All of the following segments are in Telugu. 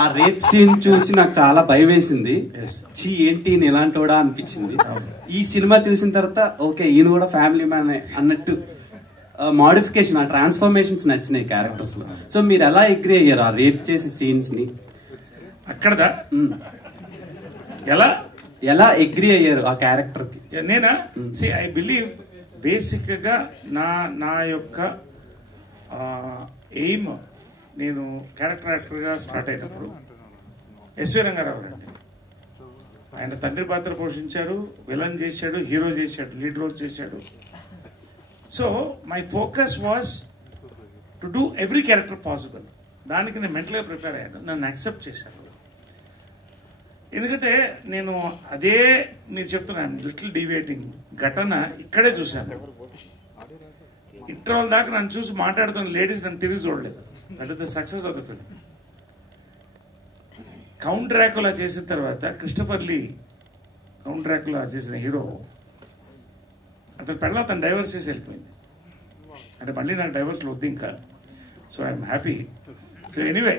ఆ రేప్ సీన్ చూసి నాకు చాలా భయం వేసింది. చీ ఏంటి ఇలాంటి కూడా అనిపించింది. ఈ సినిమా చూసిన తర్వాత ఓకే ఈయన కూడా ఫ్యామిలీ మ్యాన్ అన్నట్టు మోడిఫికేషన్, ఆ ట్రాన్స్ఫర్మేషన్స్ నచ్చినాయి క్యారెక్టర్స్ లో. సో మీరు ఎలా అగ్రీ అయ్యారు ఆ రేప్ చేసే సీన్స్ ని? అక్కడదా ఎలా ఎలా అగ్రీ అయ్యారు ఆ క్యారెక్టర్ కి? నేనా సి ఐ బిలీవ్ బేసిక్ గా నా యొక్క ఎయిమ్, నేను క్యారెక్టర్ యాక్టర్గా స్టార్ట్ అయినప్పుడు ఎస్వి రంగారావు అండి, ఆయన తండ్రి పాత్ర పోషించారు, విలన్ చేశాడు, హీరో చేశాడు, లీడ్ రోల్ చేశాడు. So my focus was to do every character possible. దానికి నేను మెంటల్గా ప్రిపేర్ అయ్యాను, నన్ను యాక్సెప్ట్ చేశాను. ఎందుకంటే నేను అదే మీరు చెప్తున్నాను లిటిల్ డీవియేటింగ్ ఘటన ఇక్కడే చూశాను. ఇంటర్వల్ దాకా నన్ను చూసి మాట్లాడుతున్న లేడీస్ నన్ను తిరిగి చూడలేదు. That is the success of the film. Count Dracula చేసిన తర్వాత క్రిస్టఫర్ లీ, కౌంట్ డ్రాకులా చేసిన హీరో, అతను పెళ్ళ అతను డైవర్స్ చేసి వెళ్ళిపోయింది. అంటే మళ్ళీ నాకు డైవర్స్లో వద్దు ఇంకా. So I'm happy. So anyway,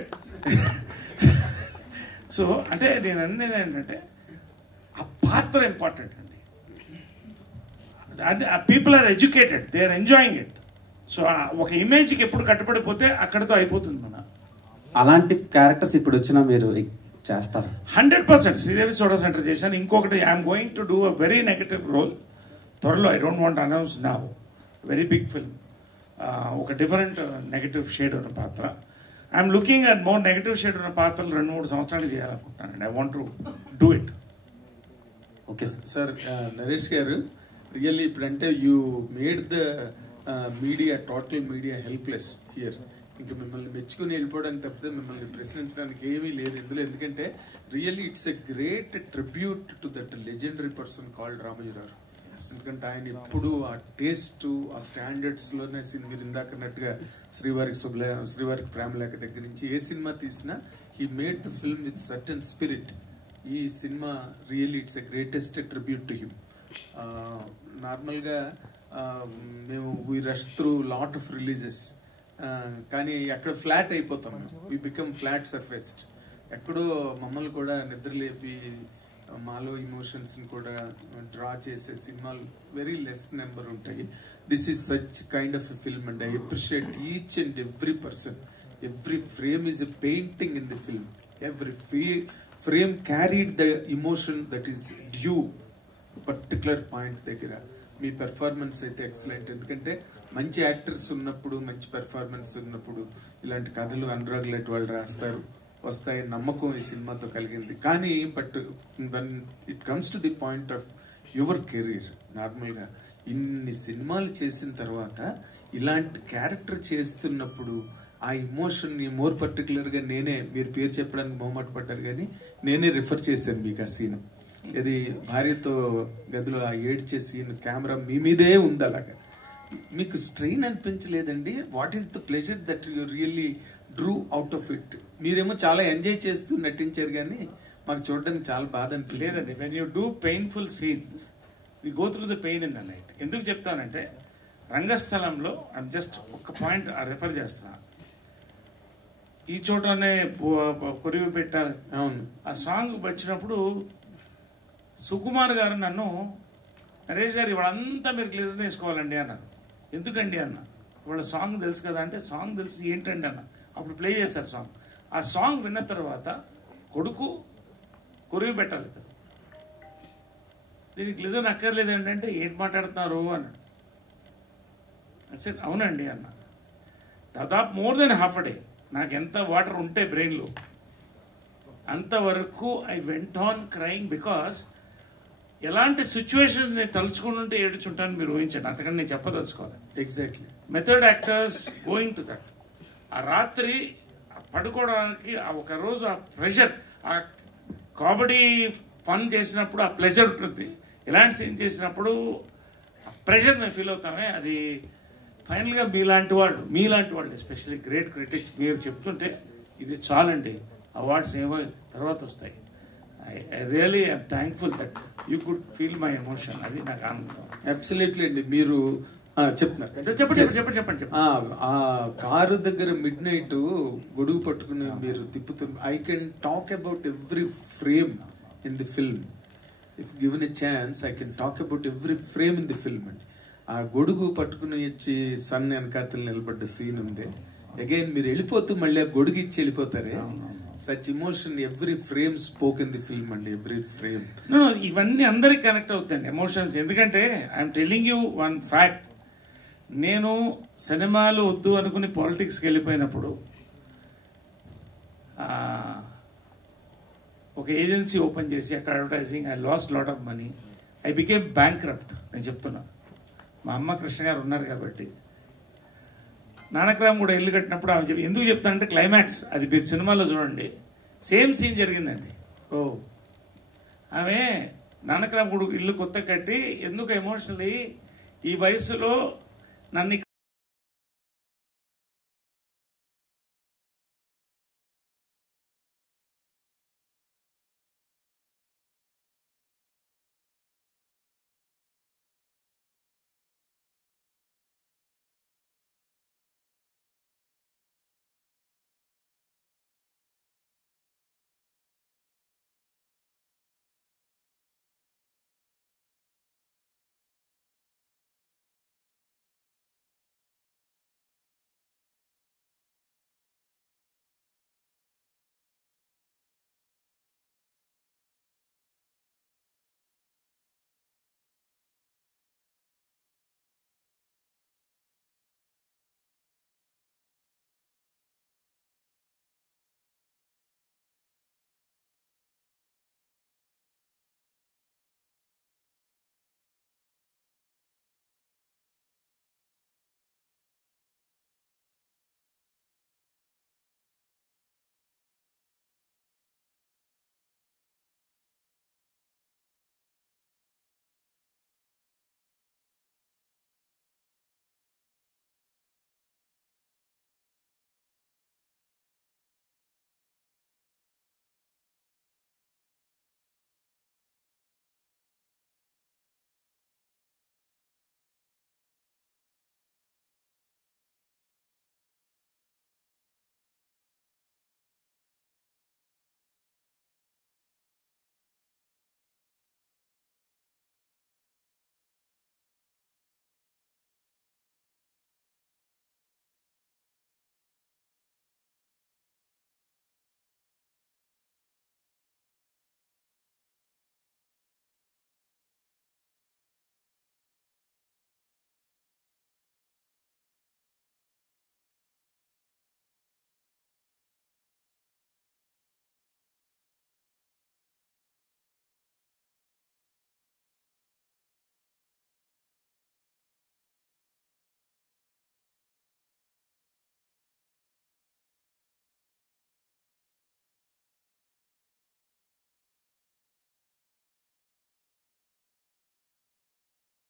so అంటే నేను అనేది ఏంటంటే ఆ పాత్ర ఇంపార్టెంట్ అండి. ఆ people are educated, they are enjoying it. So ఒక ఇమేజ్కి ఎప్పుడు కట్టుబడిపోతే అక్కడితో అయిపోతుంది. మన అలాంటి క్యారెక్టర్స్ ఇప్పుడు వచ్చినా మీరు చేస్తారు? 100%. శ్రీదేవి సోడా సెంటర్ చేశాను. ఇంకొకటి I'm going to do a very negative role త్వరలో. I don't want announce now. Very big film, ఒక డిఫరెంట్ నెగటివ్ షేడ్ ఉన్న పాత్ర. I'm looking at more negative shade ఉన్న పాత్రలు 2-3 సంవత్సరాలు చేయాలనుకుంటున్నాను. I want to do it. Okay sir. Naresh garu, really ఇప్పుడంటే you made the media, total media helpless here. ఇంకా మిమ్మల్ని మెచ్చుకుని వెళ్ళిపోవడానికి తప్పితే మిమ్మల్ని ప్రశ్నించడానికి ఏమీ లేదు ఇందులో. ఎందుకంటే really it's a great tribute to that legendary person called Ramoji Rao. ఎందుకంటే ఆయన ఎప్పుడు ఆ టేస్ట్, ఆ స్టాండర్డ్స్ లోనే మీరు ఇందాకన్నట్టుగా శ్రీవారికి ప్రేమలేఖ దగ్గర నుంచి ఏ సినిమా తీసినా he made the film with certain spirit. ఈ సినిమా really it's a greatest tribute to him. నార్మల్గా మేము we rush through lot of releases, కానీ అక్కడ ఫ్లాట్ అయిపోతాం మేము. We become flat surfaced. ఎక్కడో మమ్మల్ని కూడా నిద్రలేపి మాలో ఇమోషన్స్ ని కూడా డ్రా చేసే సినిమాలు వెరీ లెస్ నెంబర్ ఉంటాయి. This is such kind of a film and I appreciate each and every person. Every frame is a painting in the film. Every frame carried the emotion that is due particular point దగ్గర. మీ పెర్ఫార్మెన్స్ అయితే ఎక్సలెంట్. ఎందుకంటే మంచి యాక్టర్స్ ఉన్నప్పుడు, మంచి పెర్ఫార్మెన్స్ ఉన్నప్పుడు ఇలాంటి కథలు అనురాగ్ లెట్ వాళ్ళు రాస్తారు, వస్తాయి, నమ్మకం ఈ సినిమాతో కలిగింది. కానీ but when it comes to the point of your career, నార్మల్గా ఇన్ని సినిమాలు చేసిన తర్వాత ఇలాంటి క్యారెక్టర్ చేస్తున్నప్పుడు ఆ ఇమోషన్ని మోర్ పర్టికులర్గా మీరు పేరు చెప్పడానికి మొహమాట పడ్డారు కానీ నేనే రిఫర్ చేశాను మీకు ఆ సీన్. ఇది భార్యతో గదిలో ఆ ఏడ్చే సీన్, కెమెరా మీ మీదే ఉంది. అలాగా మీకు స్ట్రెయిన్ అనిపించలేదండి? What is the pleasure that you really drew out of it? మీరేమో చాలా ఎంజాయ్ చేస్తూ నటించారు కానీ మాకు చూడడానికి చాలా బాధ అనిపించలేదండి. When you do painful scenes we go through the pain in the night. ఎందుకు చెప్తానంటే రంగస్థలంలో ఐమ్ జస్ట్ ఒక పాయింట్ రిఫర్ చేస్తున్నా. ఈ చోటనే కొరివి పెట్టాలి. అవును, ఆ సాంగ్ వచ్చినప్పుడు సుకుమార్ గారు నన్ను, నరేష్ గారు ఇవాళంతా మీరు గ్లిజర్ వేసుకోవాలండి అన్నారు. ఎందుకండి అన్న. ఇవాళ సాంగ్ తెలుసు కదా అంటే, సాంగ్ తెలుసు ఏంటండి అన్న. అప్పుడు ప్లే చేశారు సాంగ్. ఆ సాంగ్ విన్న తర్వాత కొడుకు కొరివి పెట్టాలి, దీనికి గ్లిజర్ అక్కర్లేదు ఏంటంటే ఏంటి మాట్లాడుతున్నారు అన్నాడు. సరే అవునండి అన్న. దాదాపు మోర్ దెన్ హాఫ్ డే నాకు ఎంత వాటర్ ఉంటే బ్రెయిన్లో అంతవరకు I went on crying. Because ఎలాంటి సిచ్యువేషన్స్ నేను తలుచుకుంటుంటే ఏడుచుంటాను మీరు ఊహించండి. అంతకంటే నేను చెప్పదలుచుకోవాలి. Exactly method actors going to that. ఆ రాత్రి పడుకోవడానికి ఒక రోజు ఆ ప్రెషర్, ఆ కామెడీ ఫన్ చేసినప్పుడు ఆ ప్లెజర్ ఉంటుంది. ఇలాంటి సీన్ చేసినప్పుడు ఆ ప్రెషర్ మేము ఫీల్ అవుతామే. అది ఫైనల్గా మీలాంటి వాళ్ళు ఎస్పెషల్లీ గ్రేట్ క్రిటిక్స్ మీరు చెప్తుంటే ఇది చాలండి, అవార్డ్స్ ఏమో తర్వాత వస్తాయి. I really am thankful that you could feel my emotion. అది నాకు ఆనందం. అబ్సల్యూట్లీ అండి. మీరు చెప్తున్నారు. చెప్పండి. ఆ కారు దగ్గర మిడ్ నైట్ గొడుగు పట్టుకుని మీరు తిప్పుతున్నారు. I can talk about every frame in the film. If given a chance I can talk about every frame in the film అండి. ఆ గొడుగు పట్టుకుని వచ్చి సన్ వెనకాతలు నిలబడ్డ సీన్ ఉంది. అగైన్ మీరు వెళ్ళిపోతూ మళ్ళీ ఆ గొడుగు ఇచ్చి వెళ్ళిపోతారే. Such emotion every frame spoke in the film అండి. Every frame. ఇవన్నీ అందరికి కనెక్ట్ అవుతాయండి ఎమోషన్స్. ఎందుకంటే I'm telling you one fact. నేను సినిమాలు వద్దు అనుకుని పాలిటిక్స్కి వెళ్ళిపోయినప్పుడు ఒక ఏజెన్సీ ఓపెన్ చేసి అక్కడ advertising. I last lot of money. I became bankrupt. నేను చెప్తున్నా, మా అమ్మ కృష్ణ గారు ఉన్నారు కాబట్టి. నానక్రామ్ కూడా ఇల్లు కట్టినప్పుడు ఆమె చెప్పి, ఎందుకు చెప్తానంటే క్లైమాక్స్ అది మీరు సినిమాలో చూడండి, సేమ్ సీన్ జరిగిందండి. ఆమె నానక్రామ్ కూడా ఇల్లు కొత్త కట్టి ఎందుకు ఎమోషనల్లీ ఈ వయసులో నన్ను